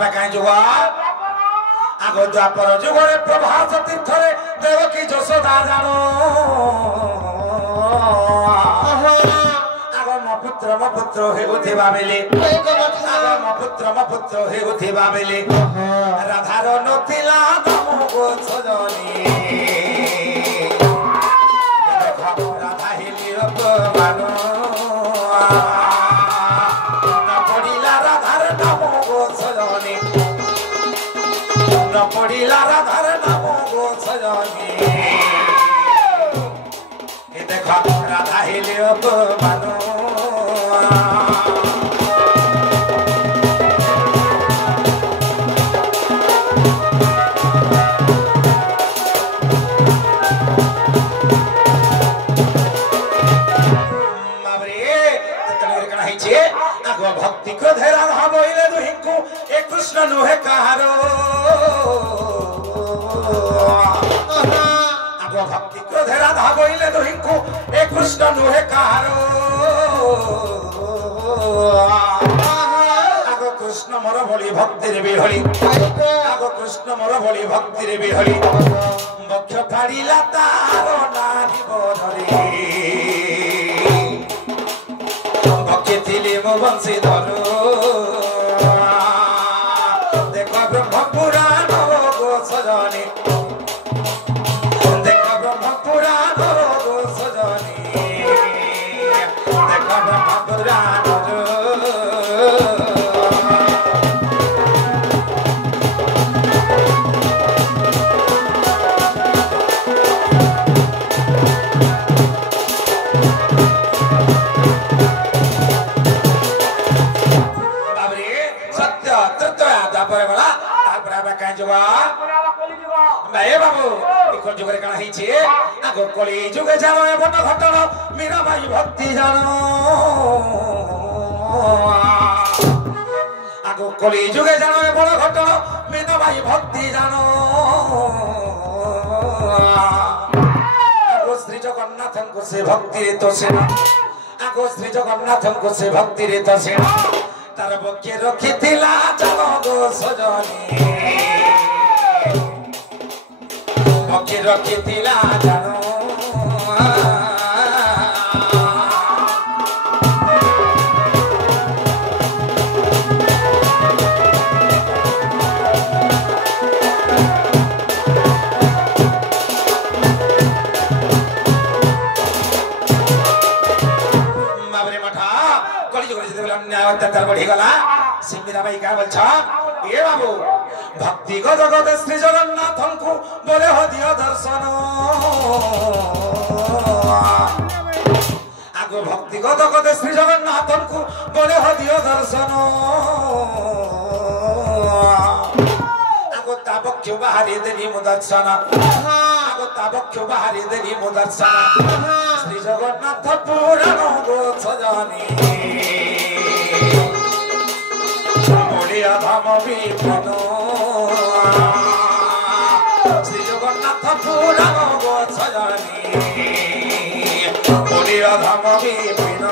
তারপরে কাই যুগ আগ দ্বাপর যুগরে প্রভাস তীর্থরে দেবকী যশোদা জানো আগ মো পুত্র হে উঠিবা বেলে আগ মো পুত্র হে উঠিবা বেলে রাধার নথিলা তম গোছ জনি রাধা হেলি অপমান পড়িলা রাধার নাম গোছ জনি পড়িলা রাধার নাম গোছ জনি এ দেখ রাধা হেলি অপমান भक्ति को धेरा भावइले दुहिंकु ए कृष्ण नुहे कहारो आगो भक्ति को धेरा भावइले दुहिंकु ए कृष्ण नुहे कहारो आगो कृष्ण मोर भली भक्ति रे बिहली आगो कृष्ण मोर भली भक्ति रे बिहली बक्ष फाड़िला तारो नारी बधरे केतिले मो बंसी धरो देखो ब्रह्म पुराण गोछ जनी देखो ब्रह्म पुराण गोछ जनी देखो ब्रह्म पुराण जुगे कण आगो कली जुगे जानो ए बन घटन मीरा भाई भक्ति जानो आगो कली जुगे जानो ए बन घटन मीरा भाई भक्ति जानो आगो श्री जगन्नाथ को से भक्ति रे तो सेना आगो श्री जगन्नाथ को से भक्ति रे तो सेना तार बके रखिथिला जानो गो सजनी बके रखिथिला जानो बाबरे मठा कली जुग जेते अन्याय अत्याचार बढ़ी गला सिमिरा भाई का बोलछ ए बाबू भक्ति को जगत श्री जगन्नाथ को बोले हो दियो दर्शन आगो भक्ति को जगत श्री जगन्नाथ को बोले हो दियो दर्शन आगो ताबक्य बाहरी देनी मुदर्शन आगो ताबक्य बाहरी देनी मुदर्शन श्री जगन्नाथ पुराण गो सजनी बोलिया धाम विपिन श्री जगन्नाथ पुराण गो सजनी बोलिया धाम विपिन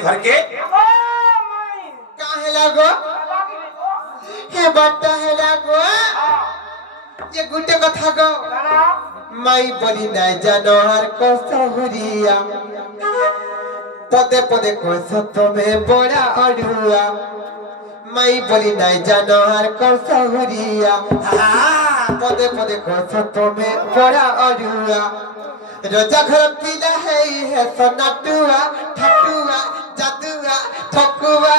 घर के काहे लागो हे बट्टा है लागो ये गुटे कथा गो माई बनी नाय जानो हर को सहरिया पदे पदे को सतो में बड़ा अड़ुआ माई बनी नाय जानो हर को सहरिया पदे पदे को सतो में बड़ा अड़ुआ रोजा घर पीला है सोनाटुआ ठटुआ जादुआ ठकुआ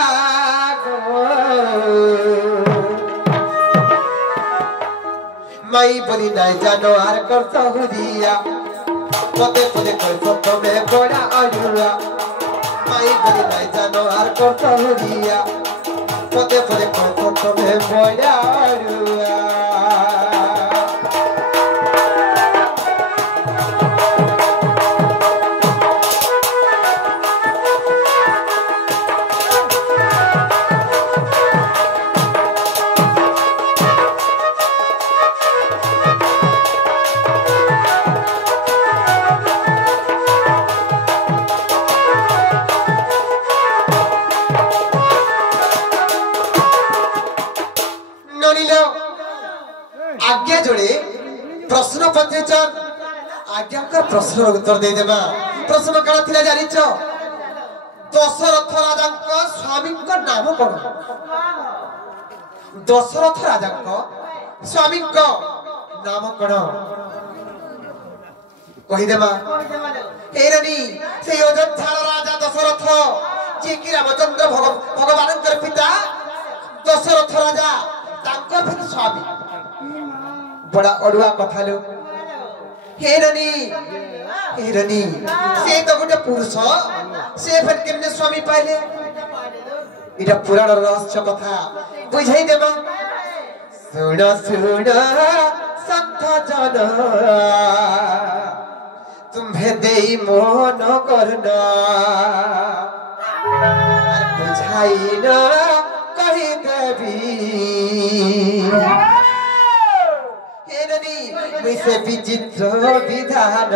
माई बोली नाय जानो आर कर सहरिया पदे पदे कर सतो में बड़ा अड़ुआ माई बोली नाय जानो आर कर सहरिया पदे पदे कर सतो में बड़ा अड़ुआ ननिलो आज्ञा जोड़े प्रश्न पत्रिचन आज्ञा का प्रश्न उत्तर दे देबा प्रश्न काला थिला जानिछ दशरथ राजा को स्वामी को नाम कोन दशरथ राजा को स्वामी को नाम कोन कहि देबा हेरनी से अयोध्या राजा दशरथ जे कि रामचंद्र भगवान कर पिता दशरथ राजा तांकर फिर स्वामी बड़ा अड़ुआ कथा लो हेरनी से तो गोटे पुरुष से फिर केमने स्वामी पाइले इटा पुराण रहस्य कथा बुझाई देबा सुन सुन संत जन तुम्हें देई मोन करना बुझाई न कही देवी हेरनी से विचित्र विधान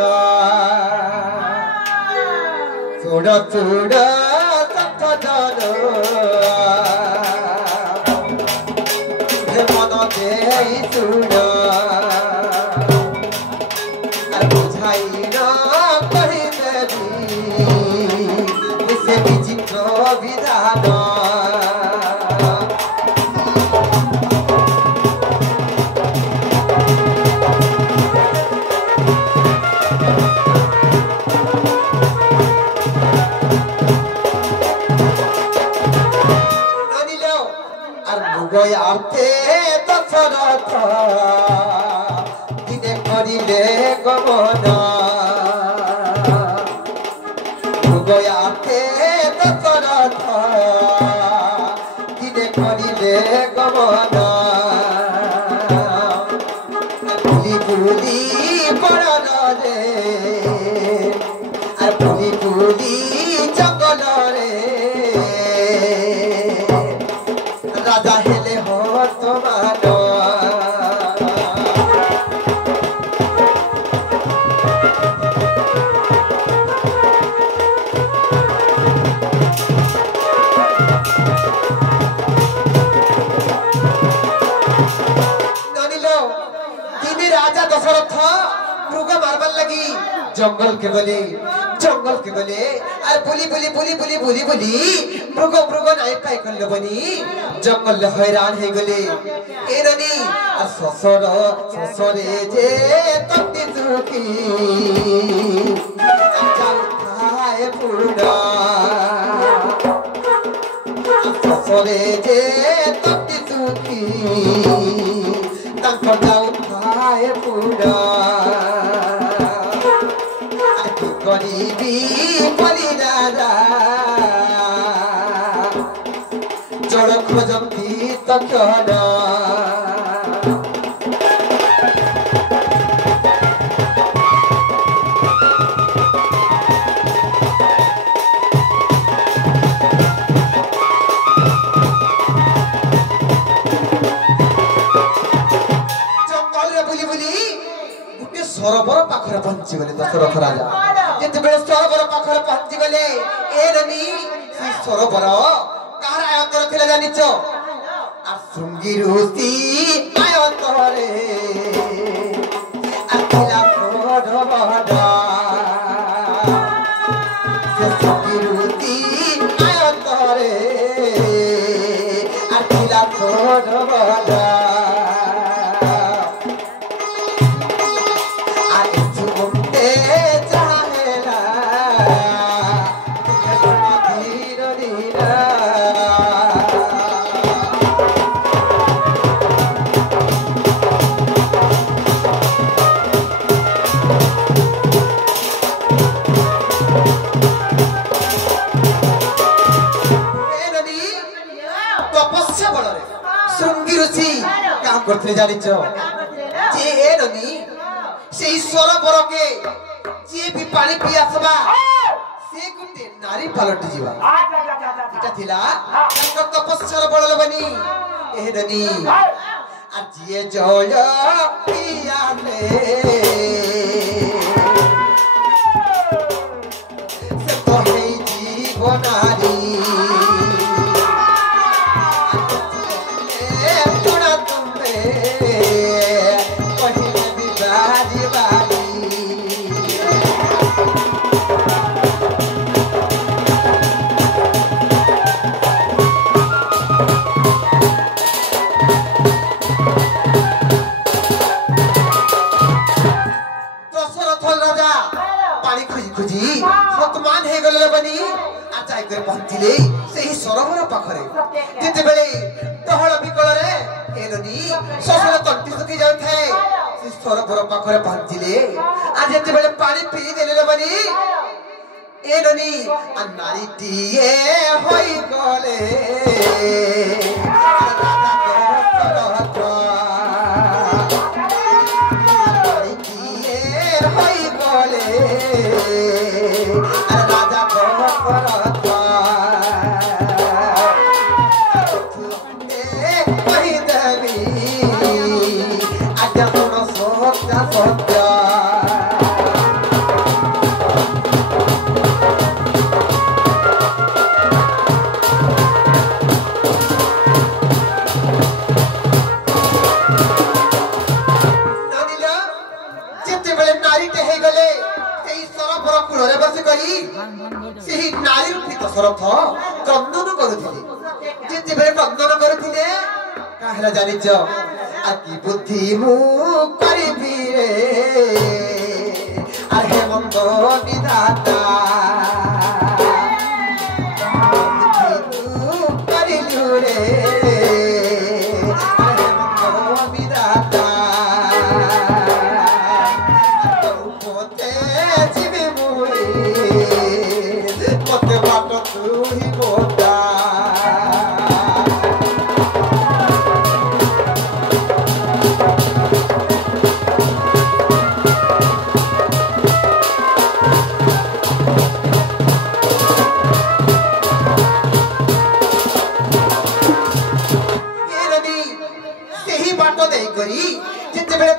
सुन सुन संत जन मन देई सुन बुझाई न कही देवी से विचित्र विधान गयाते दशरथ दिने करिले गमन गयाते दशरथ दिने करिले गमन भूली भूली बड़न रे আর भूली भूली जंगल रे राजा हेले हो तुम्हारो ननिलो दिने राजा दशरथ मृग मारबार लगी जंगल के गले और बुली मृग नाई पाई करले बनी जंगल हैरान हे गले एरनी और ससरे जे तत्ति सुखी खाए पूरा ससरे जे तत्ति सुखी तंक जाऊ खाए पूरा गरीबी बलि राजा जड़ खोजती तखना सरोवर पाखरे पहुंची गले दशरथ राजा जेते बेले सरोवर पाखरे पहुंची गले एरनी सी सरोवर कार आयतर थिला जानिछ आ शृंगी ऋषि आयतरे आ थिला बड़ बड़ से शृंगी ऋषि आयतरे आ थिला बड़ बड़ करथले जानिछ जे एरनी से सरोवर के जे भी पानी पियासबा से गुटे नारी पलट जीवा इटा थिला तंग तपस्या बळल बनी एरनी आ जे जल पियाले से तो हे जीवनारी तुना तुम कहिले भी बारी बारी हतमान हे गले बनी आचाय कर पहुंचिले सेही सरोवर पाखरे जेते बेले तहळ बिकल रे एलोनी ससुर तंती सुकी जाउ थाए से सरोवर पाखरे पहुंचिले आ जेते बेले पानी पी देले बनी एलोनी आ नारीटीए होई गले दशरथ क्रंदन करुथिले जेते बेले क्रंदन करुथिले काहला जानिच आकी बुद्धि मु करिबी रे आ हेमंत विधाता बुद्धि तू करिलु रे आ हेमंत विधाता तू पोते जीवे मुई मते बाट तू ही बोता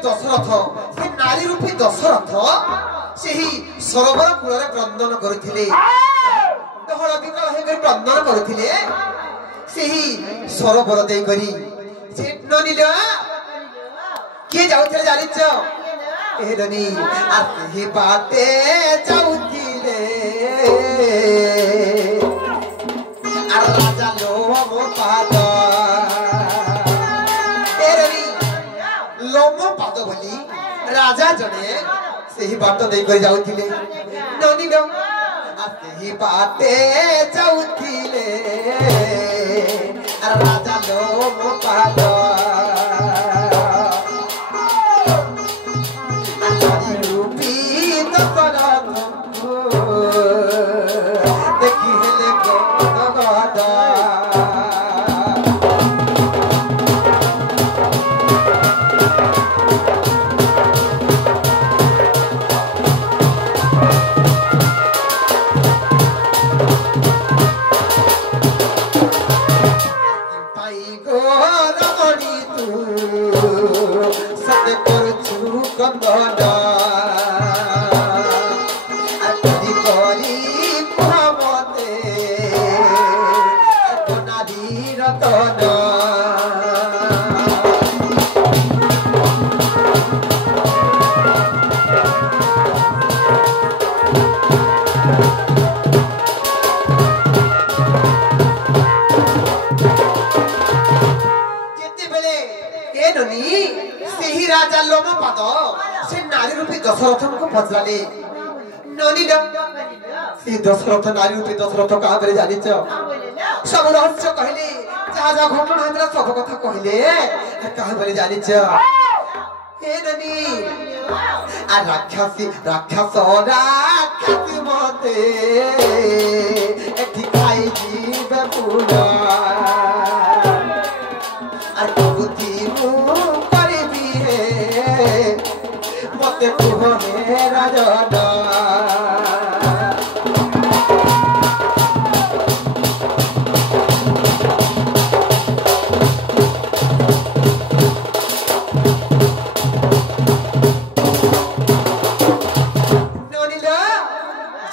दशरथ से नारी रूपी दशरथ से ही सरोवर कूल क्रंदन करुथिले दहळ विकल हे कर क्रंदन करुथिले से ही सरोवर देई करी से ननिल के जाउथिले जानिच एलनी आ ही बाते जाउथिले आ राजा लोभ पाद लोमो पाद बोली राजा जने सेही बाट देई कर जाउथिले ननी ग आ सेही बाटे जाउथिले आ राजा लोमो पाद आचारी रूपी दशरथ देखि हेले गद राजा लोम पाद से नारी रूपी दशरथ को पचराले ननी से दशरथ नारी रूपी दशरथ कहा बेले जानिच सब रहस्य कहले जा जा घटना हमरा सब कथा कहले कहा बेले जानिच हे ननी आ राक्षसी मते एठी खाई जीव पूरा आ बुद्धि मु मते कुह हे राजा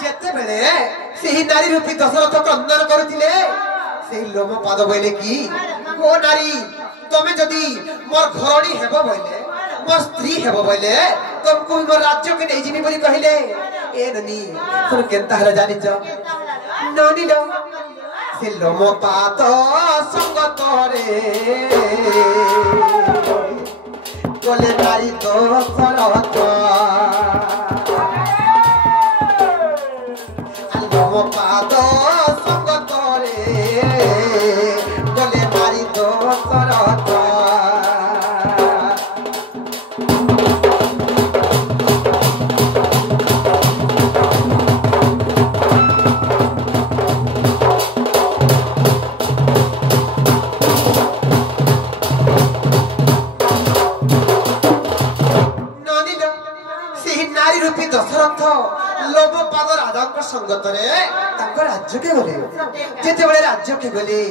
जेते बेले सेही नारी रूपी दशरथ क्रंदन करुथिले सेही लोम पाद बोले कि ओ नारी তুমি যদি মোর ঘরণী হেব বইলে মোর স্ত্রী হেব বইলে तुमको मोर राज्य के नहीं जिमी बोली कहिले ए ननी तुम केनता हला जानिच ननी लो से लोमो पातो संग तोरे कोले नारी तो सरत लोमो पातो संग तोरे कोले नारी तो सरत दशरथ लोभ पाद राजा संगत राज्य के गले जिते बड़े राज्य के गले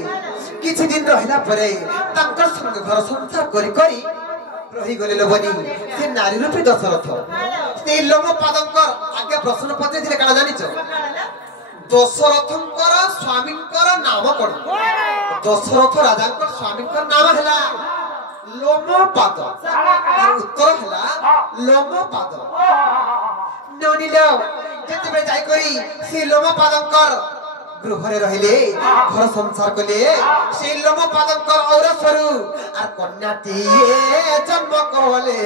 किछि दिन रहिला परे तांकर संग घर संसार करी करी रही गले लोभनी से नारी रूपी दशरथ से लोभ पादंकर आगे प्रश्न पत्रे दिले काना जानिछ दशरथंकर स्वामींकर नाम कोन दशरथ राजांकर स्वामींकर नाम हला लोमपाद उत्तर हला लोमपाद ननिलो जते बे जाय करी से लोमपादंकर गृहरे रहिले घर संसार कले से लोमपादंकर और स्वरु आर कन्याटी जन्म कले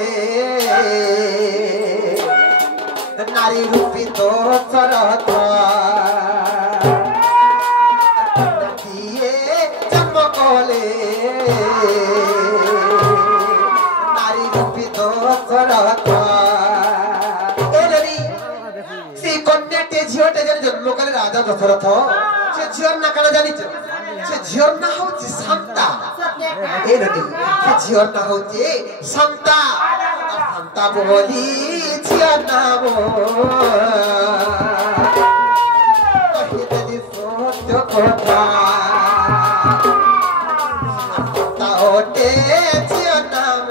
नारी रूपी तो सरत कन्याटी जन्म कले नारी रूपी तो सरत जन्म करे राजा दशरथ से झियर ना काना जानिछ से झियर ना होची शांता ए नदी से झियर ना होची शांता और शांता बोली झियर नाम कहि देली सत्य कथा शांता ओटे झियर नाम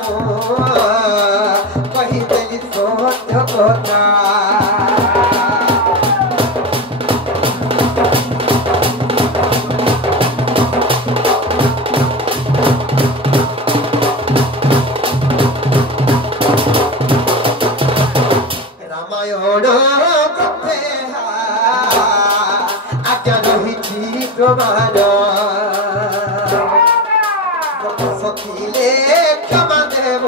कहि देली सत्य कथा सखीले क्षमा देव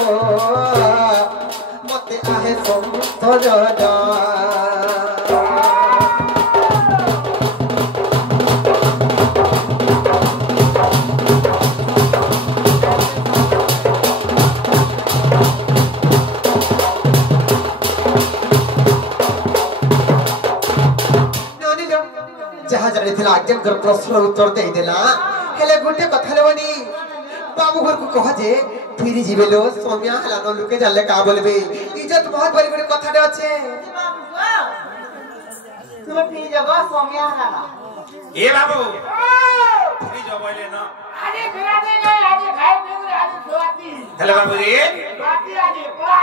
मते आहे संतोष जहाँ जाने थिला आज्ञा कर प्रश्न उत्तर दे देला हेले गुटे कथा लेवनी बाबू घर को कह जे फिरी जीवेलो सोम्या हला न लुके जाले का बोलबे इज्जत बहुत बड़ी बड़ी कथा दे আছে तुम फिरी जब सोम्या हला ए बाबू फिरी जबले न आजे फिरा दे ले आजे खाए दे आजे सोती हेलो बाबू रे बाती आजे पा